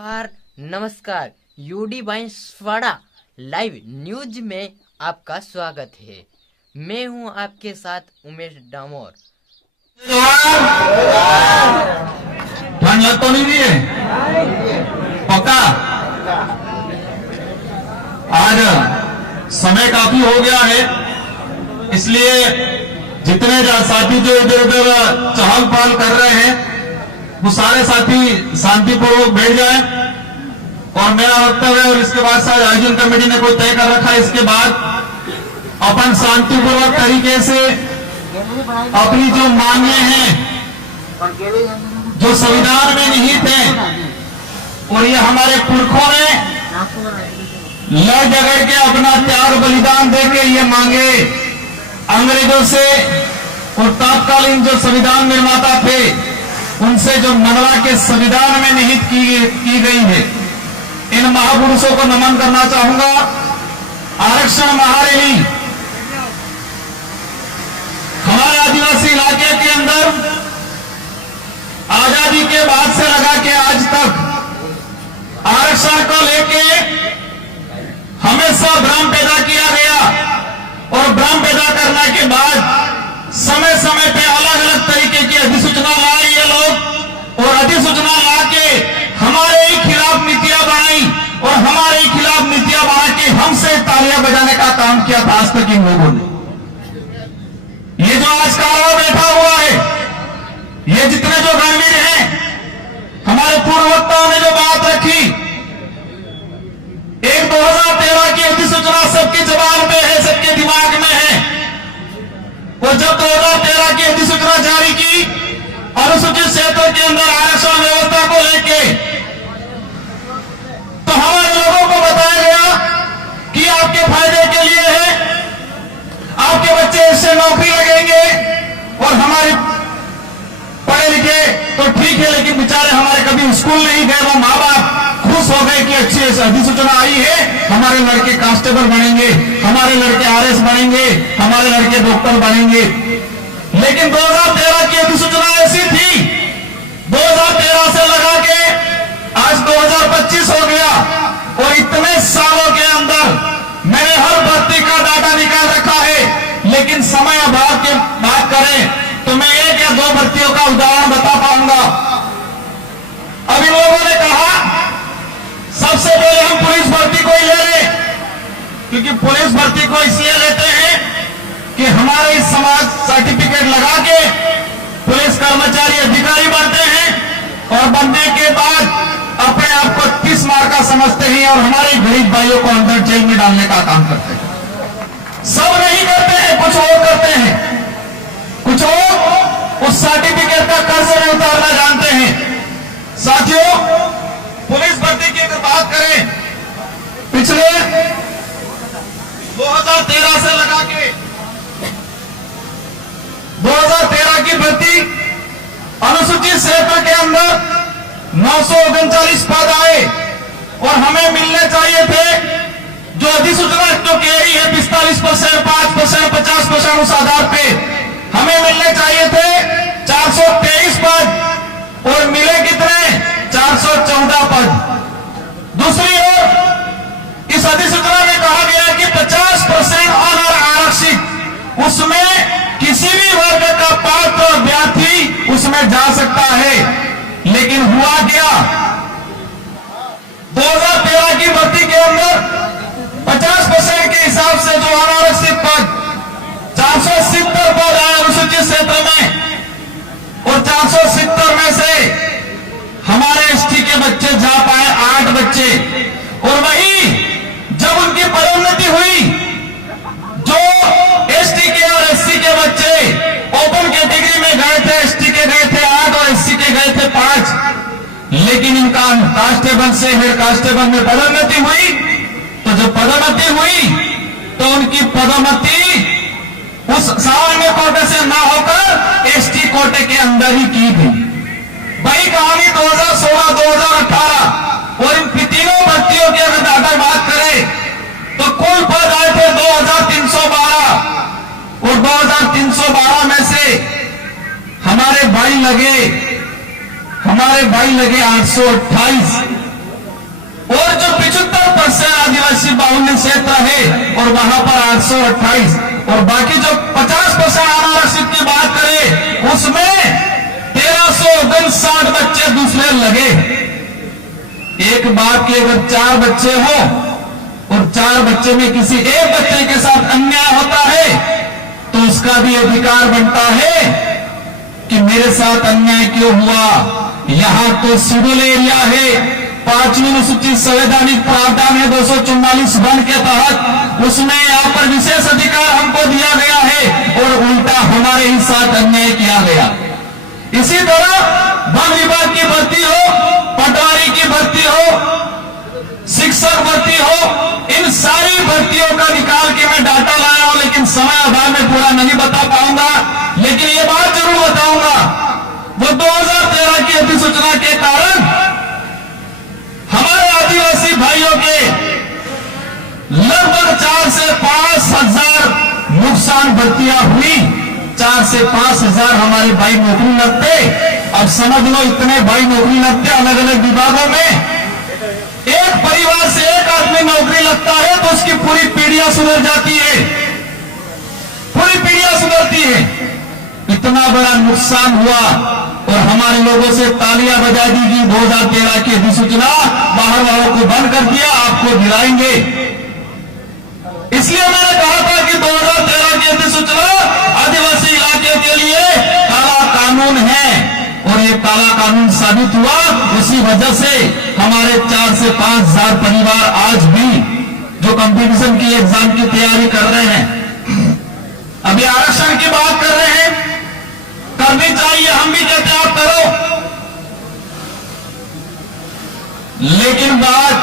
नमस्कार नमस्कार UD Banswara live news में आपका स्वागत है। मैं हूं आपके साथ उमेश डामोर। ठंड लग तो नहीं रही है? पक्का? आज समय काफी हो गया है, इसलिए जितने साथी जो इधर उधर चहल पहल कर रहे हैं वो सारे साथी शांतिपूर्वक बैठ जाएं और मेरा वक्तव्य और इसके बाद शायद आयोजन कमेटी ने कोई तय कर रखा है। इसके बाद अपन शांतिपूर्वक तरीके से अपनी जो मांगे हैं जो संविधान में निहित है और ये हमारे पुरखों ने लड़ झगड़ के अपना त्याग बलिदान देके ये मांगे अंग्रेजों से और तत्कालीन जो संविधान निर्माता थे उनसे जो मनवा के संविधान में निहित की गई है, इन महापुरुषों को नमन करना चाहूंगा। आरक्षण महारैली हमारे आदिवासी इलाके के अंदर आजादी के बाद से लगा के आज तक आरक्षण को लेके हमेशा भ्रम पैदा किया गया और भ्रम पैदा करने के बाद समय समय पे अलग अलग तरीके की अधिसूचना लाए ये लोग और अधिसूचना ला के हमारे ही खिलाफ नीतियां बनाई और हमारे ही खिलाफ नीतियां बना के हमसे तालियां बजाने का काम किया था आज तक इन लोगों ने। ये जो आज काला बैठा हुआ है, ये जितने जो गणवीर हैं, हमारे पूर्व वक्ताओं ने जो बात रखी, एक 2013 की अधिसूचना सबकी जबान पे है, सबके दिमाग में है। और जब 2013 की अधिसूचना जारी की अनुसूचित क्षेत्र के अंदर आरक्षण व्यवस्था को लेके, तो हमारे लोगों को बताया गया कि आपके फायदे के लिए है, आपके बच्चे इससे नौकरी लगेंगे और हमारे पढ़े लिखे तो ठीक है, लेकिन बेचारे हमारे कभी स्कूल नहीं गए, वो माँ बाप खुश हो गए कि अच्छी अधिसूचना आई है, हमारे लड़के कांस्टेबल बनेंगे, हमारे लड़के आरएस बनेंगे, हमारे लड़के डॉक्टर बनेंगे। लेकिन 2013 की अधिसूचना ऐसी थी, 2013 से लगा के आज 2025 हो गया और इतने सालों के अंदर मैंने हर भर्ती का डाटा निकाल रखा है, लेकिन समय अभाव की बात करें तो मैं एक या दो भर्तियों का उदाहरण बता पाऊंगा। अभी लोगों ने कहा सबसे पहले हम पुलिस भर्ती को ही ले रहे, क्योंकि पुलिस भर्ती को इसलिए लेते हैं कि हमारे इस समाज सर्टिफिकेट लगा के पुलिस कर्मचारी अधिकारी बनते हैं और बनने के बाद अपने आप को 30 मार का समझते हैं और हमारे गरीब भाइयों को अंदर जेल में डालने का काम करते हैं। सब नहीं करते हैं, कुछ और करते हैं, कुछ और उस सर्टिफिकेट का कर्ज नहीं उतारना जानते हैं। साथियों, पुलिस भर्ती की अगर बात करें, पिछले 2013 से लगा के 2013 की भर्ती अनुसूचित क्षेत्र के अंदर 939 पद आए और हमें मिलने चाहिए थे जो अधिसूचना जो कह रही है 45%, 5%, 50% उस आधार पे हमें मिलने चाहिए थे 423 पद और मिले कितने? 414 पद। दूसरी ओर इस अधिसूचना में कहा गया कि 50% ऑनर आरक्षित, उसमें किसी भी वर्ग का पात्र अभ्यर्थी उसमें जा सकता है। लेकिन हुआ क्या? 2013 की भर्ती के अंदर 50% के हिसाब से जो अनारक्षित पद 470 पद आए अनुसूचित क्षेत्र में और 470 में से हमारे एसटी के बच्चे जा पाए 8 बच्चे। और वही जब उनकी पदोन्नति हुई, जो एसटी के और एससी के बच्चे ओपन कैटेगरी में गए थे, एसटी के गए थे 8 और एससी के गए थे 5, लेकिन इनका कांस्टेबल से हेड कांस्टेबल में पदोन्नति हुई। तो जब पदोन्नति हुई तो उनकी पदोन्नति उस सामान्य कोटे से ना होकर एसटी कोटे के अंदर ही की गई। वही कहानी 2016, 2018 और इन तीनों भर्तियों की अगर डाटा बात करें तो कुल पद आए थे 2312 और 2312 में से हमारे भाई लगे 828 और वहां पर 828, और बाकी जो 50% अनारक्षित की बात करें उसमें 1359 बच्चे दूसरे लगे। एक बाप के अगर 4 बच्चे हो और 4 बच्चे में किसी एक बच्चे के साथ अन्याय होता है तो उसका भी अधिकार बनता है कि मेरे साथ अन्याय क्यों हुआ। यहां तो शेड्यूल एरिया है, 5वीं अनुसूचित संवैधानिक प्रावधान है 244 वन के तहत, उसमें यहां पर विशेष अधिकार हमको दिया गया है और उल्टा हमारे ही साथ अन्याय किया गया। इसी तरह वन विभाग की भर्ती हो, पटवारी की भर्ती हो, शिक्षक भर्ती हो, इन सारी भर्तियों का निकाल के मैं डाटा लाया हूं, लेकिन समय अभाव में पूरा नहीं बता पाऊंगा। लेकिन ये बात जरूर बताऊंगा, वो 2013 की अधिसूचना के कारण हमारे आदिवासी भाइयों के लगभग 4 से 5 हजार नुकसान भर्तियां हुई। 4 से 5 हजार हमारे भाई नौकरी लगते। अब समझ लो इतने भाई नौकरी लगते अलग अलग विभागों में। एक परिवार से एक आदमी नौकरी लगता है तो उसकी पूरी पीढ़ियां सुधर जाती है, पूरी पीढ़ियां सुधरती है। इतना बड़ा नुकसान हुआ और हमारे लोगों से तालियां बजा दी कि 2013 की अधिसूचना बाहर वालों को बंद कर दिया, आपको दिलाएंगे। इसलिए मैंने कहा था कि 2013 की अधिसूचना आदिवासी इलाके के लिए काला कानून है और ये काला कानून साबित हुआ। उसी वजह से हमारे 4 से 5 हजार परिवार आज भी जो कंपटीशन की एग्जाम की तैयारी कर रहे हैं, अभी आरक्षण की बात कर रहे हैं, करनी चाहिए, हम भी कहते हैं आप करो। लेकिन बात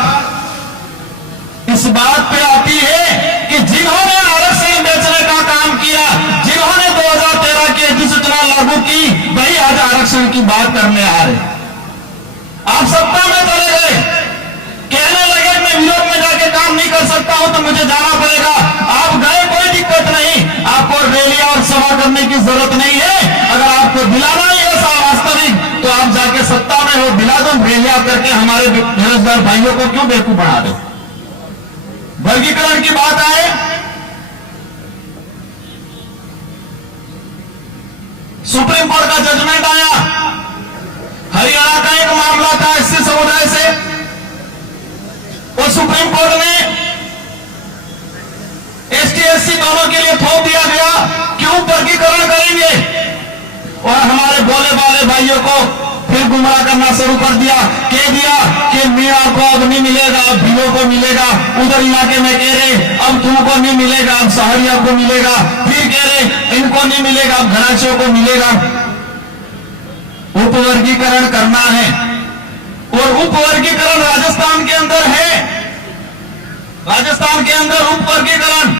इस बात पे आती है कि जिन्होंने आरक्षण बेचने का काम किया, जिन्होंने 2013 की अधिसूचना लागू की, वही आज आरक्षण की बात करने आ रहे। आप सत्ता में चले गए, कहने लगे मैं विरोध में जाके काम नहीं कर सकता हूं तो मुझे जाना पड़ेगा। आप गए, कोई दिक्कत नहीं, आपको रैलियां और सभा करने की जरूरत नहीं है। अगर आपको दिलाना ही ऐसा वास्तविक तो आप जाके सत्ता में हो, दिला दो, रैलियां करके हमारे बेरोजगार भाइयों को क्यों बेवकूफ बना दो। वर्गीकरण की बात आए, सुप्रीम कोर्ट का जजमेंट आया, हरियाणा का एक मामला था एससी समुदाय से, और सुप्रीम कोर्ट ने एसटी एससी दोनों के लिए थोप दिया गया कि उप वर्गीकरण करेंगे, और हमारे भोले भाले भाइयों को फिर गुमराह करना शुरू कर दिया, कह दिया कि मीणा को अब नहीं मिलेगा, अब भीलों को मिलेगा। उधर इलाके में कह रहे अब तुमको नहीं मिलेगा, अब सहरिया को मिलेगा, फिर कह रहे इनको नहीं मिलेगा, अब घराचियों को मिलेगा। उपवर्गीकरण करना है और उपवर्गीकरण राजस्थान के अंदर है, राजस्थान के अंदर उपवर्गीकरण